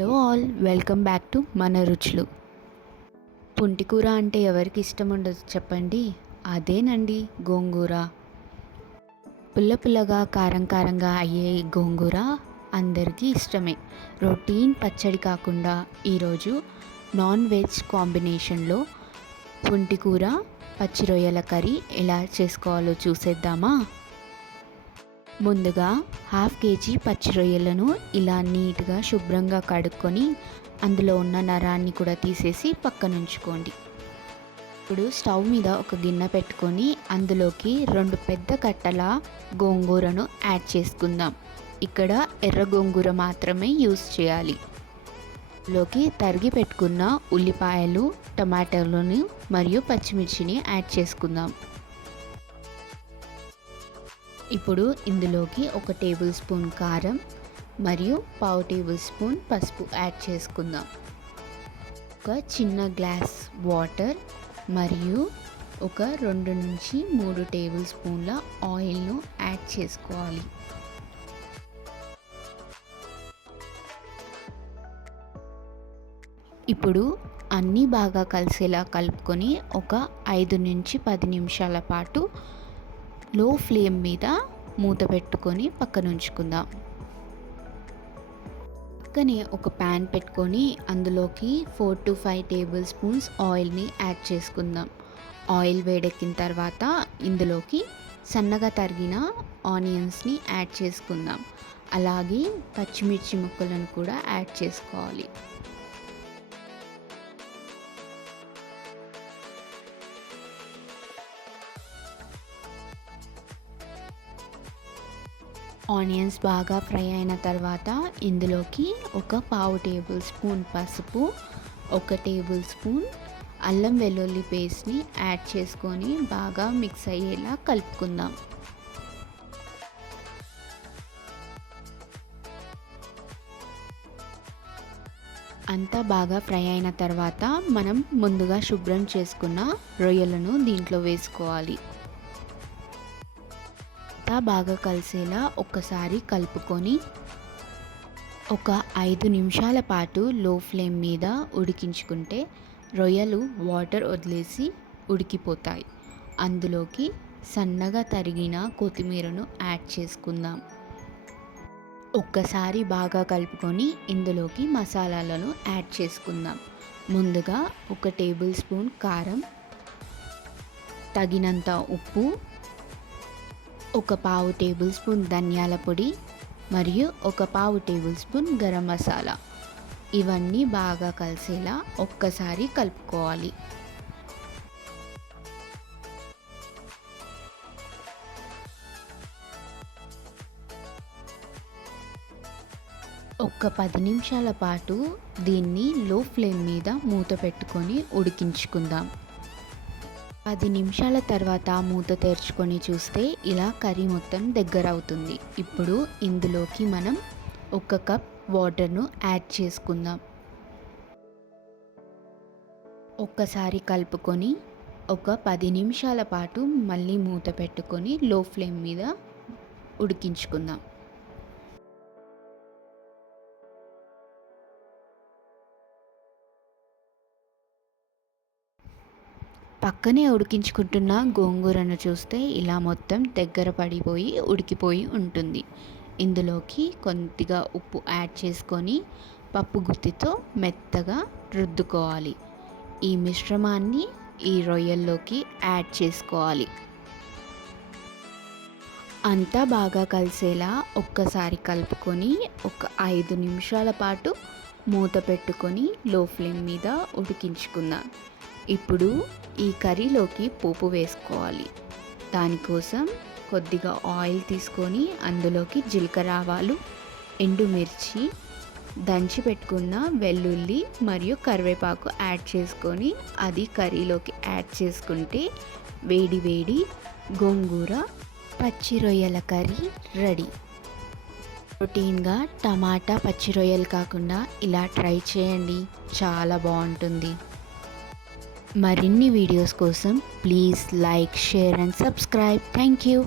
Hello all, welcome back to మన రుచులు. పుంటికూర అంటే ఎవరికి ఇష్టం ఉండదు చెప్పండి? అదేనండి గోంగూర. పుల్ల పుల్లగా కారం కారంగా అయ్యే గోంగూర అందరికీ ఇష్టమే. రొటీన్ పచ్చడి కాకుండా ఈరోజు నాన్ వెజ్ కాంబినేషన్లో పుంటికూర పచ్చి రొయ్యల కర్రీ ఎలా చేసుకోవాలో చూసేద్దామా? ముందుగా 1/2 కేజీ పచ్చి రొయ్యలను ఇలా నీట్గా శుభ్రంగా కడుక్కొని అందులో ఉన్న నరాన్ని కూడా తీసేసి పక్కన ఉంచుకోండి. ఇప్పుడు స్టవ్ మీద ఒక గిన్నె పెట్టుకొని అందులోకి 2 పెద్ద కట్టల గోంగూరను యాడ్ చేసుకుందాం. ఇక్కడ ఎర్ర గోంగూర మాత్రమే యూస్ చేయాలి. లోకి తరిగి పెట్టుకున్న ఉల్లిపాయలు, టమాటాలను మరియు పచ్చిమిర్చిని యాడ్ చేసుకుందాం. ఇప్పుడు ఇందులోకి 1 టేబుల్ స్పూన్ కారం మరియు 1/2 టేబుల్ స్పూన్ పసుపు యాడ్ చేసుకుందాం. ఒక చిన్న గ్లాస్ వాటర్ మరియు ఒక 2 నుంచి 3 టేబుల్ స్పూన్ల ఆయిల్ను యాడ్ చేసుకోవాలి. ఇప్పుడు అన్నీ బాగా కలిసేలా కలుపుకొని ఒక 5 నుంచి 10 నిమిషాల పాటు లో ఫ్లేమ్ మీద మూత పెట్టుకొని పక్కన ఉంచుకుందాం. పక్కనే ఒక ప్యాన్ పెట్టుకొని అందులోకి 4 to 5 టేబుల్ స్పూన్స్ ఆయిల్ని యాడ్ చేసుకుందాం. ఆయిల్ వేడెక్కిన తర్వాత ఇందులోకి సన్నగా తరిగిన ఆనియన్స్ని యాడ్ చేసుకుందాం. అలాగే పచ్చిమిర్చి ముక్కలను కూడా యాడ్ చేసుకోవాలి. ఆనియన్స్ బాగా ఫ్రై అయిన తర్వాత ఇందులోకి ఒక 1/2 టేబుల్ స్పూన్ పసుపు, 1 టేబుల్ స్పూన్ అల్లం వెల్లుల్లి పేస్ట్ని యాడ్ చేసుకొని బాగా మిక్స్ అయ్యేలా కలుపుకుందాం. అంతా బాగా ఫ్రై అయిన తర్వాత మనం ముందుగా శుభ్రం చేసుకున్న రొయ్యలను దీంట్లో వేసుకోవాలి. బాగా కలిసేలా ఒక్కసారి కలుపుకొని ఒక 5 నిమిషాల పాటు లో ఫ్లేమ్ మీద ఉడికించుకుంటే రొయ్యలు వాటర్ వదిలేసి ఉడికిపోతాయి. అందులోకి సన్నగా తరిగిన కొత్తిమీరను యాడ్ చేసుకుందాం. ఒక్కసారి బాగా కలుపుకొని ఇందులోకి మసాలాలను యాడ్ చేసుకుందాం. ముందుగా 1 టేబుల్ స్పూన్ కారం, తగినంత ఉప్పు, 1/4 టేబుల్ స్పూన్ ధనియాల పొడి మరియు 1/4 టేబుల్ స్పూన్ గరం మసాలా. ఇవన్నీ బాగా కలిసేలా ఒక్కసారి కలుపుకోవాలి. ఒక 10 నిమిషాల పాటు దీన్ని లో ఫ్లేమ్ మీద మూత పెట్టుకొని ఉడికించుకుందాం. 10 నిమిషాల తర్వాత మూత తెరుచుకొని చూస్తే ఇలా కర్రీ మొత్తం దగ్గర అవుతుంది. ఇప్పుడు ఇందులోకి మనం 1 కప్ వాటర్ను యాడ్ చేసుకుందాం. ఒక్కసారి కలుపుకొని ఒక 10 నిమిషాల పాటు మళ్ళీ మూత పెట్టుకొని లో ఫ్లేమ్ మీద ఉడికించుకుందాం. పక్కనే ఉడికించుకుంటున్న గోంగూరను చూస్తే ఇలా మొత్తం దగ్గర పడిపోయి ఉడికిపోయి ఉంటుంది. ఇందులోకి కొద్దిగా ఉప్పు యాడ్ చేసుకొని పప్పు గుత్తితో మెత్తగా రుద్దుకోవాలి. ఈ మిశ్రమాన్ని ఈ రొయ్యల్లోకి యాడ్ చేసుకోవాలి. అంతా బాగా కలిసేలా ఒక్కసారి కలుపుకొని ఒక 5 నిమిషాల పాటు మూత పెట్టుకొని లో ఫ్లేమ్ మీద ఉడికించుకుందాం. ఇప్పుడు ఈ కర్రీలోకి పోపు వేసుకోవాలి. దానికోసం కొద్దిగా ఆయిల్ తీసుకొని అందులోకి జీలకర్ర ఆవాలు, ఎండుమిర్చి, దంచి పెట్టుకున్న వెల్లుల్లి మరియు కరివేపాకు యాడ్ చేసుకొని అది కర్రీలోకి యాడ్ చేసుకుంటే వేడి వేడి గోంగూర పచ్చి రొయ్యల కర్రీ రెడీ. రొటీన్గా టమాటా పచ్చి రొయ్యలు కాకుండా ఇలా ట్రై చేయండి, చాలా బాగుంటుంది. మరిన్ని వీడియోస్ కోసం please like, share and subscribe. Thank you.